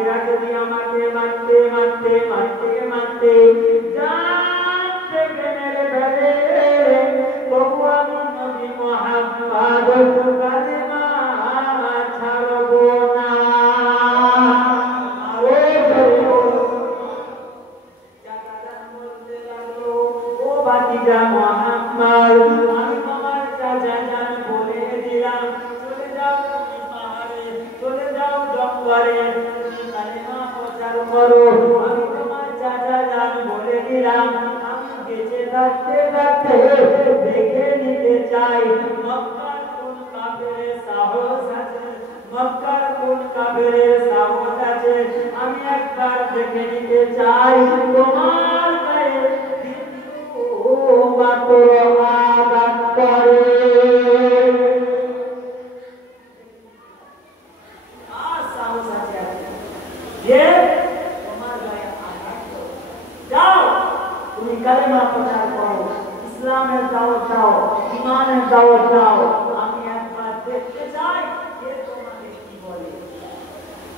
এরা যদি আমাকে মারতে মারতে মারতে মারতে জান থেকে মেরে ফেলে তবু আমি নবী মুহাম্মদ কালেমা ছাড়বো না। ও ভাতিজা মুহাম্মদ, আমি তোমার চাচা জান বলে দিলাম, চলে যাও তুমি পাহাড়ে, চলে যাও জঙ্গলে, কালেমা প্রচার করো। আমি তোমার চাচা জান বলে দিলাম, আমি বেঁচে থাকতে থাকতে দেখে নিতে চাই মক্কার কোন কাফেরের সাহস আছে, মক্কার কোন কাফেরের সাহস আছে, আমি একবার দেখে নিতে চাই তোমার গায়ে মাত্র আঘাত করে। আর সাহস আছে যে তোমার গায়ে আঘাত করে। যাও তুমি কালেমা প্রচার করো, ইসলামের দাওয়াত দাও, ঈমানের দাওয়াত দাও, আমি একবার দেখতে চাই যে তোমাকে কি বলে।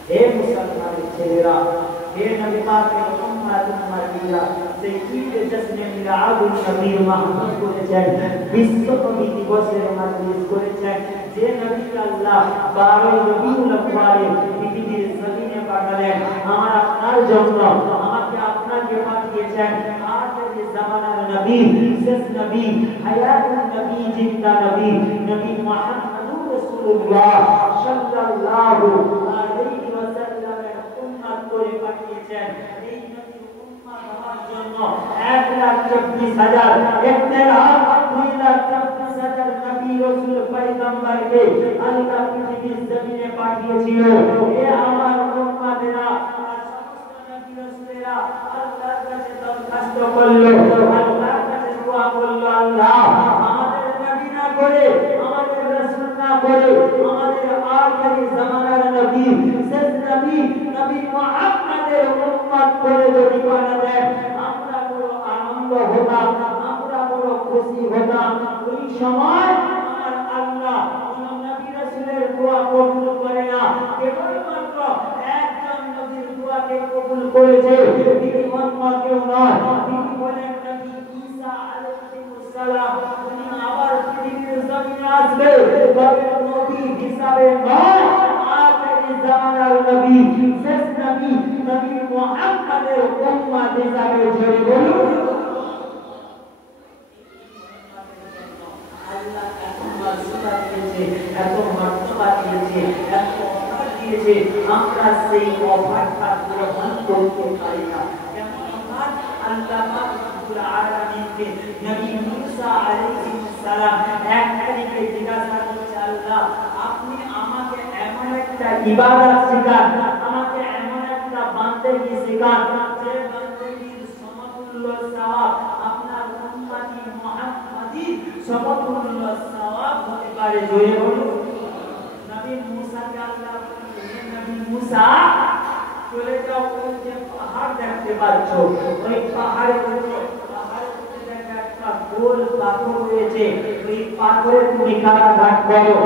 হে মুসলমানের ছেলেরা, হে নবী পাকের উম্মত উম্মতিরা, সেই ঈদে জশ্নে মিলাদুন নবী মাহমুদ করেছেন, বিশ্বকবি দিবসের মজলিস করেছেন, যে নবী আল্লাহ 12 রবিউল আউয়ালে পৃথিবীর জমিনে পাঠালেন আমার আপনার জন্য, আমাকে আপনাকে পাঠিয়েছেন। আখিরি জামানার নবী, শেষ নবী, হায়াতুন নবী, জিন্দা নবী, নবী মুহাম্মদুর রাসূলুল্লাহ সাল্লাল্লাহু আলাইহি ওয়াসাল্লামের উম্মত করে পাঠিয়েছেন। এই নবীর উম্মত হওয়ার জন্য 1,24,000 2,24,000 নবী রাসূল পয়গম্বরকে আল্লাহ পৃথিবীর জমিনে পাঠিয়েছিল। এ আমার উম্মতেরা, সমস্ত নবী রাসূলেরা আল্লাহর কাছে দরখাস্ত করলো, আল্লাহর কাছে দোয়া করলো, আল্লাহ আমাদের নবী না করে, আমাদের রাসূল না করে, আমাদের আখিরি জামানার নবী, শেষ নবী, নবী মুহাম্মদের উম্মত করে যদি বানাতেন, আমরা বড় আনন্দ হতাম, আমরা বড় খুশি হতাম। ওই সময় আমার আল্লাহ কোন নবী রাসূলের দোয়া কবুল করে না, কেবলমাত্র একজন নবীর দোয়াকে কবুল করেছে, তিনি অন্য কেউ নয়, তিনি বলেন নবী ঈসা আলাইহিস সালাম। উনি আবার পৃথিবীর জমিনে আসবে, তবে নবী হিসাবে নয়, আখিরি জামানার নবী, শেষ নবী, নবী মুহাম্মদের উম্মত হিসাবে। জোরে বলুন আল্লাহ এত মর্যাদা দিয়েছে, এত মর্যাদা দিয়েছে, এত অফার দিয়েছে, আমরা সেই অফারটা গ্রহণ করতে পারি না। কেমন অফার? আল্লাহ পাক রব্বুল আলামিনকে নবী মুসা আলাইহিস সালাম এক তারিখে জিজ্ঞাসা করছে, আল্লাহ আপনি আমাকে এমন একটা ইবাদত শেখান, আমাকে এমন একটা বান্দেগি শেখান যে বান্দেগির সমতুল্য সওয়াব আপনার উম্মতি মুহাম্মাদি সমতুল্য সওয়াব হতে পারে। জোরে বলুন। নবী মুসাকে আল্লাহ বললেন, নবী মুসা চলে যাও, ওই যে পাহাড় দেখতে পাচ্ছ, ওই পাহাড়ের উপর একটা গোল পাথর রয়েছে, ওই পাথরে তুমি কারাঘাট করো।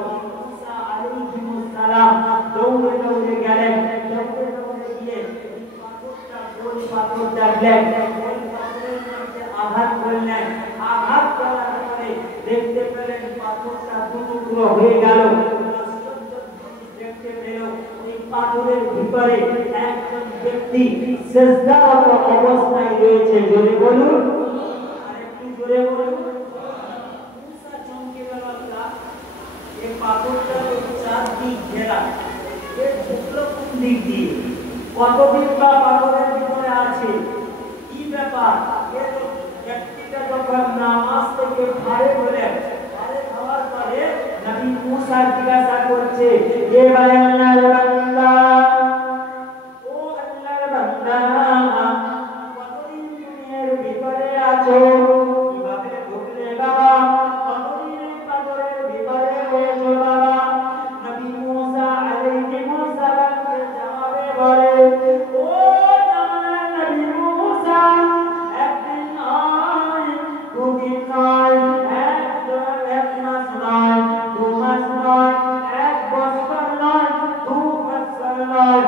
নবী মুসা আলাইহিস সালাম দৌড়ে দৌড়ে গেলেন, দৌড়ে দৌড়ে গিয়ে ওই পাথরটা, গোল পাথর দেখলেন, ওই পাথরের মধ্যে আঘাত করলেন, আঘাত করার পরে দেখতে পেলেন পাথরটা দুটুকরো হয়ে গেল। দেখতে পেল ওই পাথরের ভিতরে একজন ব্যক্তি সিজদারত অবস্থায় রয়েছে। জোরে বলুন, আরেকটু জোরে বলুন। মুসা চমকে গেল, আল্লাহ এই পাথরটা চারদিক ঘেরা, এর ঝুঁকলো কোন দিক দিয়ে? কতদিন বা পাথরের ভিতরে আছে, কি ব্যাপার? এর ব্যক্তিটা যখন নামাজ থেকে ভারে হলেন, ভারে হওয়ার পরে নবী মুসা জিজ্ঞাসা করছে, এ আল্লাহর বান্দা, ও আল্লাহর বান্দা, কতদিন তুমি এর ভিতরে আছো? কিভাবে ঢুকলে বাবা? কতদিন এই পাথরের ভিতরে রয়েছো বাবা? নবী মুসা আলাইহিস সালামকে জবাবে বলে, ও জামানার নবী মুসা, একদিন নয়, দুদিন নয়, এক মাস নয়, 2 মাস নয়, 1 বছর নয়, 2 বছর নয়,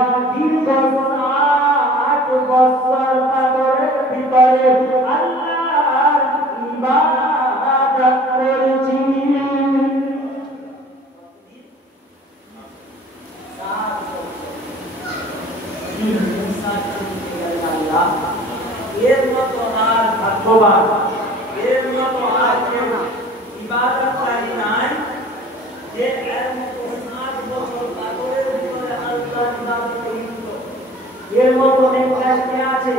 এর মতো আছে ইবাদতকারী নাই যে এর মতো 60 বছর পাগলের ভিতরে আল্লাহর ইবাদত লিপ্ত। এর মতো নেককার কে আছে?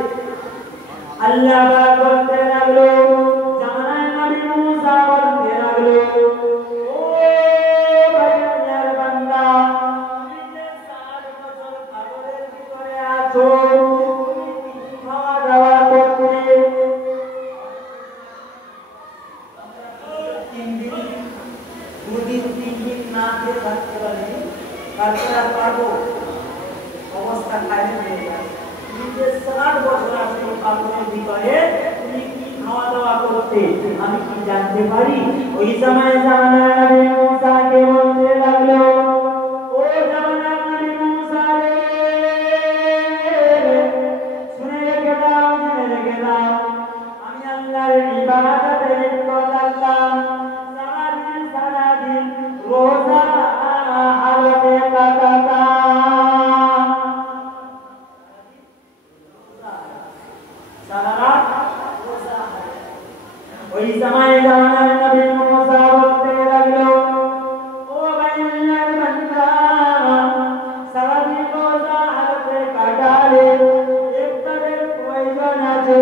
আল্লাহ বলতে লাগলো, জামানায় নবী মুসা বলতে লাগলো, ও ভাইয়ের বান্দা, তুমি যে 60 বছর পাগলের ভিতরে আছো, তুমি কি খাওয়া দাওয়া করতে? 2 দিন 3 দিন না খেয়ে থাকতে পারি, তারপরে আর পারবো? অবস্থা খারাপ হয়ে যায়। তুমি যে 60 বছর আছো পাগলের ভিতরে, তুমি কি খাওয়া দাওয়া করতে? আমি কি জানতে পারি? ওই সময় জামানার নবী মুসাকে বলতে লাগলো, ও জামানার নবী মুসা রে, শুনে রেখে দাও, জেনে রেখে দাও, আমি আল্লাহর ইবাদতে লিপ্ত থাকতাম। সারাদিন রোজা হালতে কাটাতাম। সারা রাত রোজা। ওই সময় জামানার নবী মুসা বলতে লাগলো, ও ভাইয়ের বান্দা, সারাদিন রোজা হালতে কাটালে ইফতারের প্রয়োজন আছে,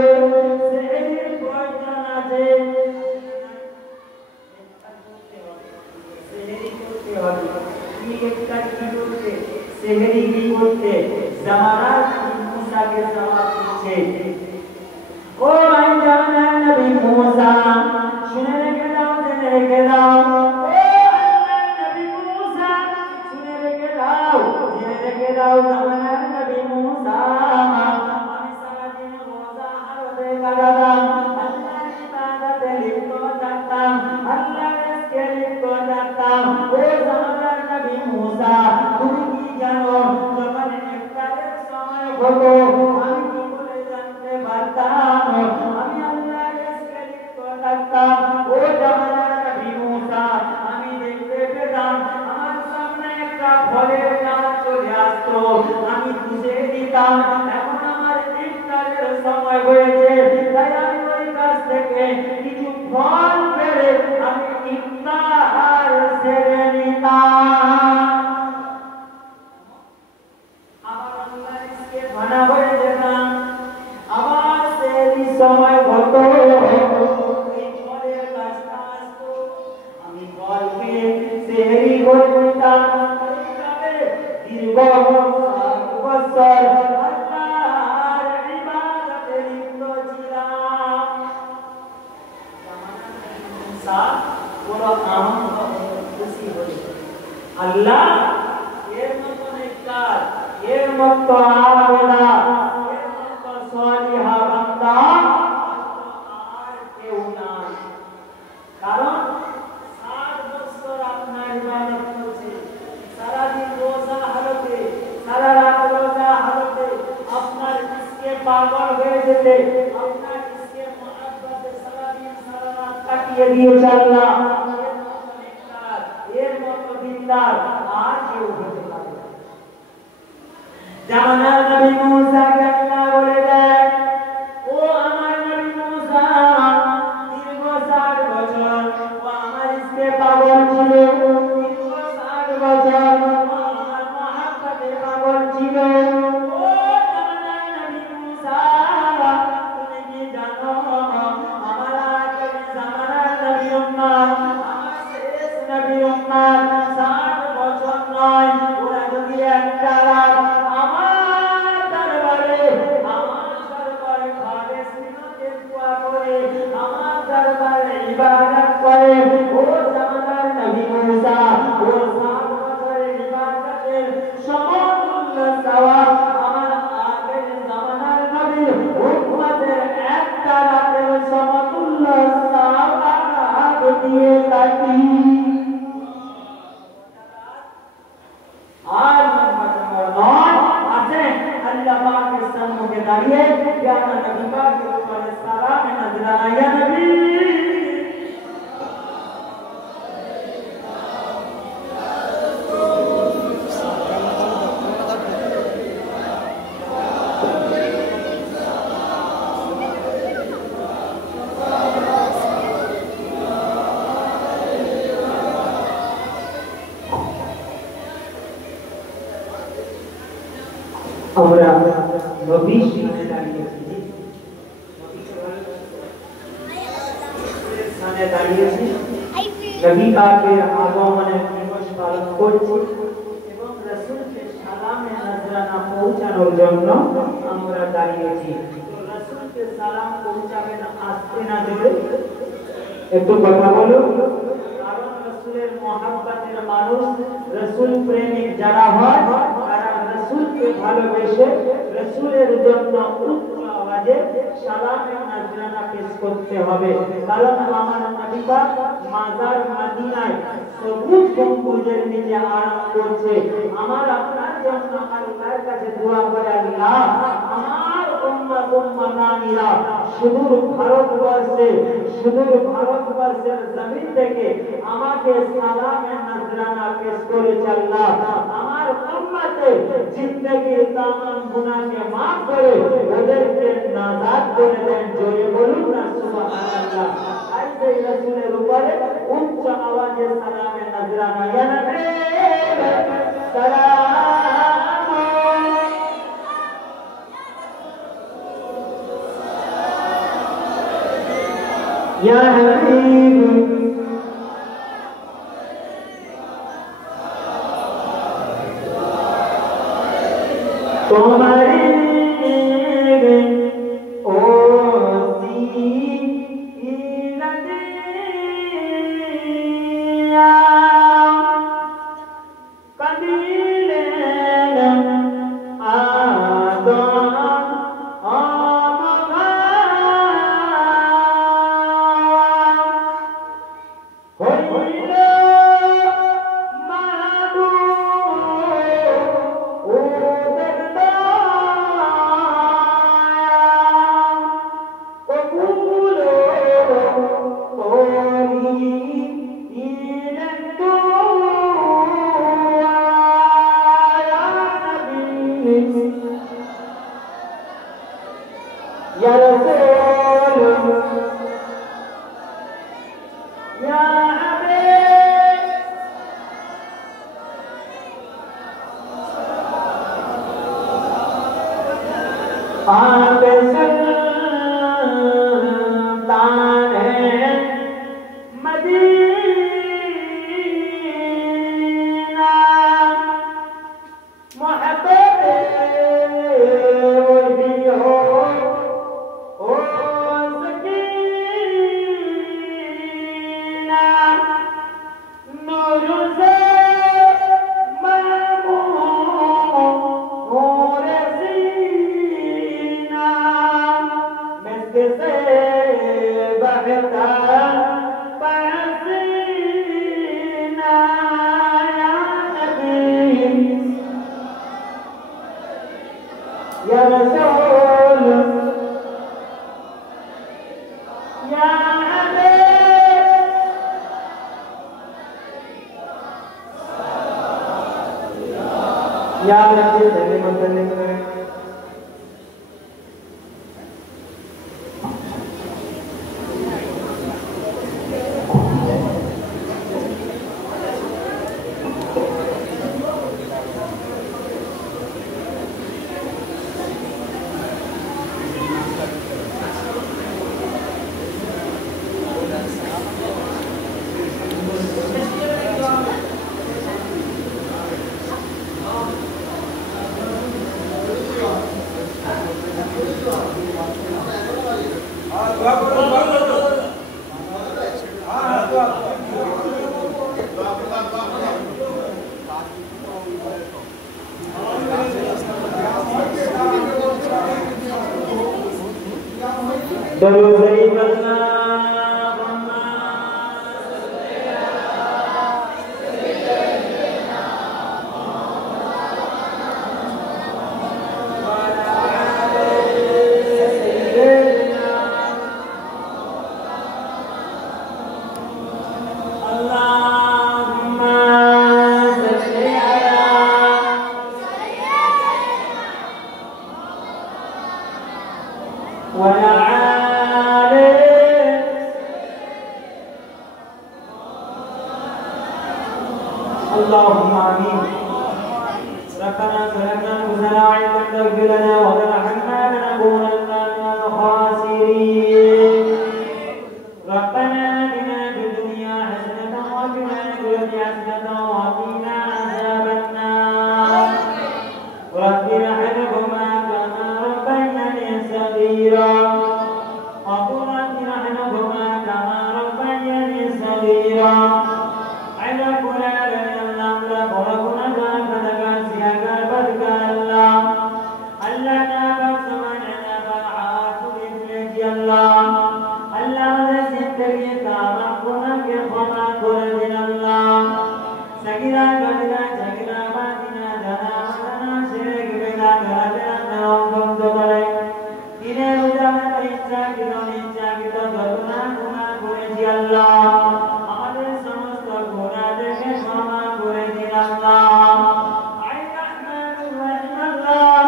সেহরির প্রয়োজন আছে। সেহরি করতে হবে। কি ইফতার কি করতে? সেহরি কি করতে? জামানার মুসাকে জবাব দিচ্ছে, ও ভাই জামানার নবী মুসা, শুনে রেখে দাও, জেনে রেখে দাও, ও আল্লাহর নবী মুসা, শুনে রেখে দাও, জেনে রেখে দাও, জামানার নবী মুসা, আমি সারাদিন রোজা হালতে কাটাতাম, আল্লাহর ইবাদতে লিপ্ত থাকতাম, আল্লাহর রিজকে লিপ্ত থাকতাম। ও জামানার নবী মুসা, তুমি কি জানো যখন ইফতারের সময় হতো আমি কি করে জানতে পারতাম আমি আল্লাহর রিজকে লিপ্ত থাকতাম? ও জামানার নবী মুসা, আমি দেখতে পেতাম আমার সামনে একটা ফলের গাছ চলে আসতো, আমি বুঝে দিতাম এখন আমার ইফতারের সময় হয়েছে, তাই আমি ওই গাছ থেকে কিছু ফল পেড়ে আমি ইফতার সেরে নিতাম। আবার আল্লাহর রিজকে ভানা হয়ে যেতাম, আবার সেই সময় হতো ওই ফলের গাছটা আসতো, আমি ফলকে সেহরি করে নিতাম। এইভাবে দীর্ঘ 60 বছর আল্লাহর ইবাদতে লিপ্ত ছিলাম। জামানার নবী মুসা বড় আনন্দ খুশি হয়েছে, আল্লাহ এর মতো নেককার, এর মতো আবেদা, এর মতো সালিহা বান্দা আর কেউ নাই। কারণ 60 বছর আপনার ইবাদত করছে, সারাদিন রোজা হালতে, সারা রাত রোজা হালতে, আপনার রিজকে পাগল হয়ে যেতে, আপনার রিজকে মহব্বতে সারাদিন সারা রাত কাটিয়ে দিয়েছে আল্লাহ। এর মতো নেককার, এর মতো দিনদার আর কেউ হতে পারে না। জামানার নবী মুসাকে আল্লাহ বলে দেয়, ও আমার নবী মুসা, দীর্ঘ 60 বছর ও আমার রিজকে পাগল ছিল, দীর্ঘ 60 বছর ও আমার মহব্বতে পাগল ছিল। ও জামানার নবী মুসা, তুমি কি জানো আমার আখের জামানার নবী উম্মত, আমার শেষ নবী উম্মত 60 বছর নয়, ওরা যদি একটা রাত আমার দরবারে খালেস নিয়তে দোয়া করে, আমার দরবারে ইবাদত করে, ও জামানার নবী মুসা, ও 60 বছরের ইবাদতের সমতুল্য সওয়াব আমার আগের জামানার নবী উম্মতের একটা রাতের সমতুল্য সওয়াব দিয়ে থাকি। আর নম্বর 9 আছে আল্লাহ পাকের সম্মুখে দাঁড়িয়ে প্যারা নবী পাকের উপরে সালাম নজরানা, ইয়া নবী আমরা নবীর সামনে দাঁড়িয়েছি, সামনে দাঁড়িয়েছি, নবী পাকের আগমনের দিবস পালন করছি এবং রাসূলকে সালামে নজরানা পৌঁছানোর জন্য আমরা দাঁড়িয়েছি। তো রাসূলকে সালাম পৌঁছাবেন আজকে না জোরে একটু কথা বলুন। কারণ রাসূলের মহব্বতের মানুষ, রাসূল প্রেমিক যারা হয় তারা রাসূলকে ভালোবেসে রাসূলের জন্য উচ্চ আওয়াজে সালামে নজরানা পেশ করতে হবে। কারণ আমার নবী পাক মাজার মদিনায় সবুজ গম্বুজের নিচে আরাম করছে। আমার আপনার জন্য আল্লাহর কাছে দোয়া করে, আল্লাহ আমার উম্মত উম্মানানিরা সুদূর ভারতবর্ষের জমিন থেকে আমাকে সালামে নজরানা পেশ করেছে। আল্লাহ আমার উম্মতে জিন্দেগির তামাম গুনাহকে মাফ করে ওদেরকে নাজাত করে দেন। জোরে বলুন না সুবহানাল্লাহ। ऐसे रसूलेर উপরে উচ্চ আওয়াজে সালামে নজরানা, ইয়া নবী সালাম, ইয়া হাবিব তোমারে Ya Rasul, Ya Habib, आप सुल्तान हैं मदीना, मोहब्बत वही हो Ya Rasul, Ya Habib, Ya Rabbi sallim wa sallim. اللهم آمين. ربنا ظلمنا لنا علما تغفر لنا وترحمنا لنكونن من الخاسرين ربنا آتنا في الدنيا حسنة وفي الآخرة حسنة وقنا عذاب النار رب ارحمهما كما ربياني صغيرا وقل رب ارحمهما كما ربياني صغيرا على فلان الأمر فرقنا ذاك سياق بدك الله ألا نابت سمعنا فعاف بإذنك الله الله لسنتك كامقنا كخما كردنا الله سكرا كبدا سكرا باتنا دنا ودنا شرك بدا كردنا نوم تبلي إنه ودنا إنسا كدون إنسا كدون كردنا كما كردي الله আমাদের সমস্ত গুনাহ থেকে ক্ষমা করে দিন আল্লাহ আয় রহমানুর রহিম আল্লাহ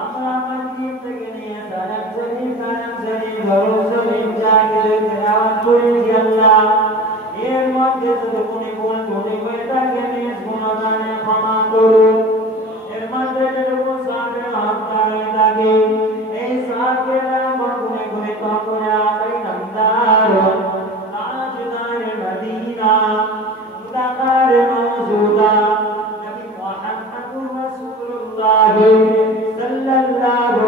আমরা মসজিদ থেকে নিয়ে সালাত শরীফ কালাম শরীফ দরুদ শরীফ জাকির তেলাওয়াত করেছি আল্লাহ এর মধ্যে যতক্ষণ ভুল ত্রুটি হয়ে থাকে নিজ গুণগানে ক্ষমা করুন এর মধ্যে যতটুকু সাবের হত্যা হয়ে থাকে এই সাবের নাম গুনে গুনে কখনো আলাই নামদার তাজদার মদিনা মুতাকার মওজুদা নবী মুহাম্মদুর রাসূলুল্লাহ সাল্লাল্লাহু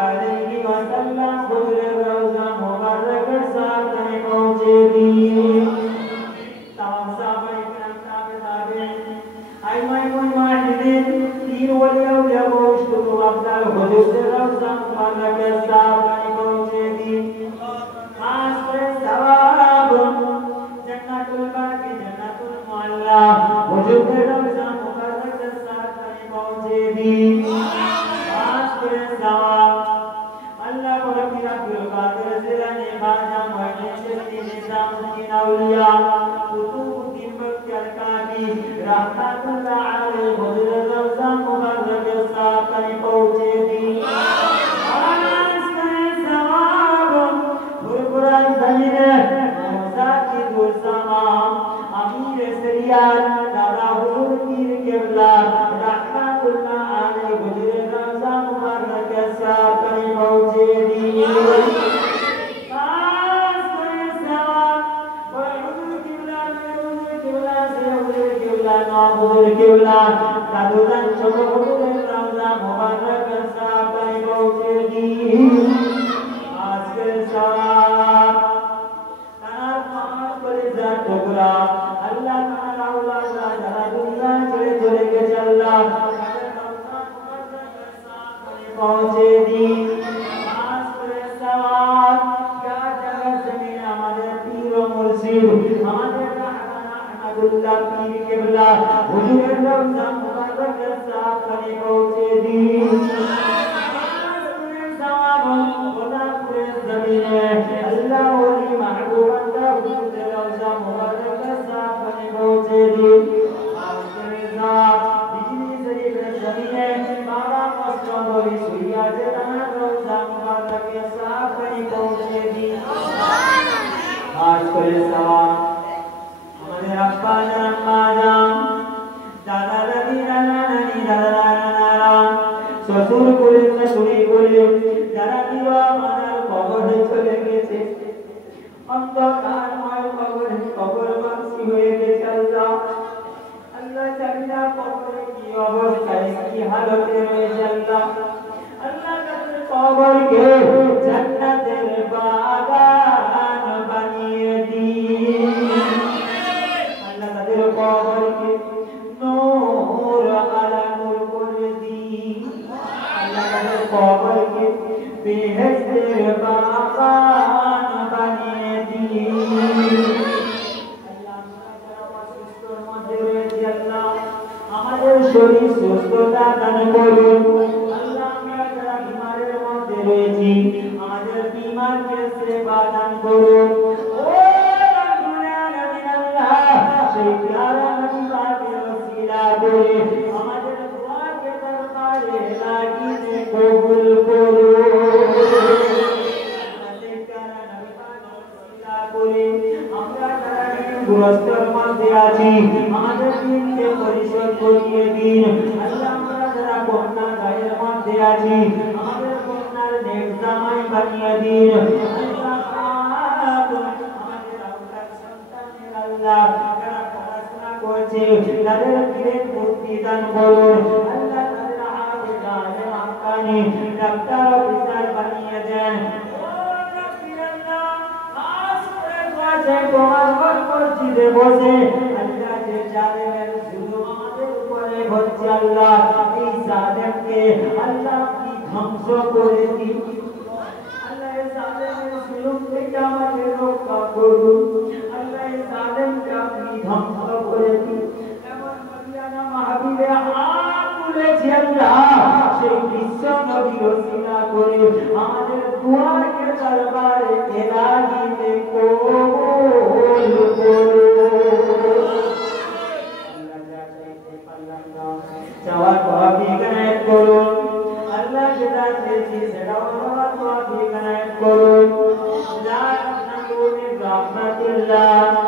আলাইহি ওয়াসাল্লাম হুজুরের রওজা মুবারকের সাথে পৌঁছে দিয়ে तमाम साहबाए किराम ताबेईन आइमाए मुजाहिदीन तीन वलियों के गोश्त को अफजल हुजूर से रौज़ा मुबारक के साथ पहुंचे दी खास से सवाब जन्नतुल बाकी जन्नतुल मुअल्ला हुजूर से रौज़ा मुबारक के साथ पहुंचे दी खास से सवाब अल्लाह रब्बी रब्बुल कादिर जिलानी खाजा मुइन चिश्ती निज़ामुद्दीन औलिया कुतुबुद्दीन बख्तियारकानी रहमतुल्लाह अलैहि हुजूर रौज़ा मुबारक के साथ पहुंचे दी आस करे सवाब भुरभुरा ज़मीने मौसा की गुलसमा अमीर सरियार दादा हुजूर पीर क़िबला रहमतुल्लाह अलैहि हुजूर रौज़ा मुबारक के साथ पहुंचे दी हुजूर क़िबला दादुजान छोट हुजूर रौज़ा मुबारक के साथ पहुंचे दी आज के सवाब तार पांच बलिदान टुकड़ा अल्लाह ताला औलाद जरा दुनिया छोड़ छोड़ के चला पहुंचे दी आज के सवाब क्या जगह जमीन हमारे पीर और मुर्शिद हमारे अहमदुल्लाह पीर क़िबला हुजूर रौज़ा मुबारक के साथ पहुंचे दी सवाब खुदा पूरे ज़मीन अल्लाह वली महबूब अल्लाह हुजूर रौज़ा मुबारक के साथ पहुंचे दी आखिरी साथ बिजली शरीफ ज़मीन बाबा मस्जिद वली सुइया जहां रौज़ा मुबारक के साथ पहुंचे दी आखिरी सवाब हमारे अब्बा जान दादा दादी नाना नानी दादा नाना শ্বশুর করে শাশুড়ি করে যারা আমার কবরে চলে গেছে অন্ধকারময় কবরে কবরবাসী হয়ে গেছে আল্লাহ আল্লাহ জানিনা কবরে কি অবস্থায় কি হালতে রয়েছে আল্লাহ আল্লাহ তাদের কবরকে জান্নাতের বাগান বানিয়ে দিন আল্লাহ তাদের কবরকে নূর আলা নূর করে দিন আল্লাহ তাদের কবরকে বেহেশতের বাগান বানিয়ে দিন আল্লাহ যারা অসুস্থর মধ্যে রয়েছে আল্লাহ আমাদের শরীর সুস্থতা দান করুন আল্লাহ আমরা যারা বিমারের মধ্যে রয়েছি আমাদের বিমারকে সেবা দান করুন ও রব্বুল আলামিন আল্লাহ সেই প্যারা নবী পাকের ওসিলা করে আমাদের দোয়াকে দরবারে লাগিয়ে কবুল করুন আমাদের প্যারা নবী পাকের ওসিলা করে আমরা যারা ঋণগ্রস্তর মধ্যে আছি আমাদের ঋণকে পরিশোধ করিয়ে দিন আল্লাহ আমরা যারা কন্যা গায়ের রাজি আমাদের কন্যার নেক জামাই বানিয়ে দিন আল্লাহ পাক আমাদের আওলাদ সন্তানের আল্লাহ যারা পড়াশোনা করছে তাদের জ্ঞান বুদ্ধি দান করুন আল্লাহ তাদের হাফেজ আলেম আকানি ডাক্তার অফিসার বানিয়ে দেন তোমার মসজিদে বসে আল্লাহ যে জালেমের জুলুম আমাদের উপরে হচ্ছে আল্লাহ এই জালেমকে আল্লাহ কি ধ্বংস করে দিন আল্লাহ এই জালেমের জুলুম থেকে আমাদের রক্ষা করুন আল্লাহ এই জালেমকে আপনি ধ্বংস করে দিন এমন মদিনা মাহবিবে হাত তুলেছি আল্লাহ সেই বিশ্ব নবীর ওসিলা করে আমাদের দুয়াকে দরবারে এলাহিতে কবুল করুন আল্লাহ যা চাইতে পারলাম না চাওয়ার তৌফিক এনায়েত করুন আল্লাহ যেটা চেয়েছি সেটাও আমার তৌফিক এনায়েত করুন যা আপনার রহমাতুল্লাহ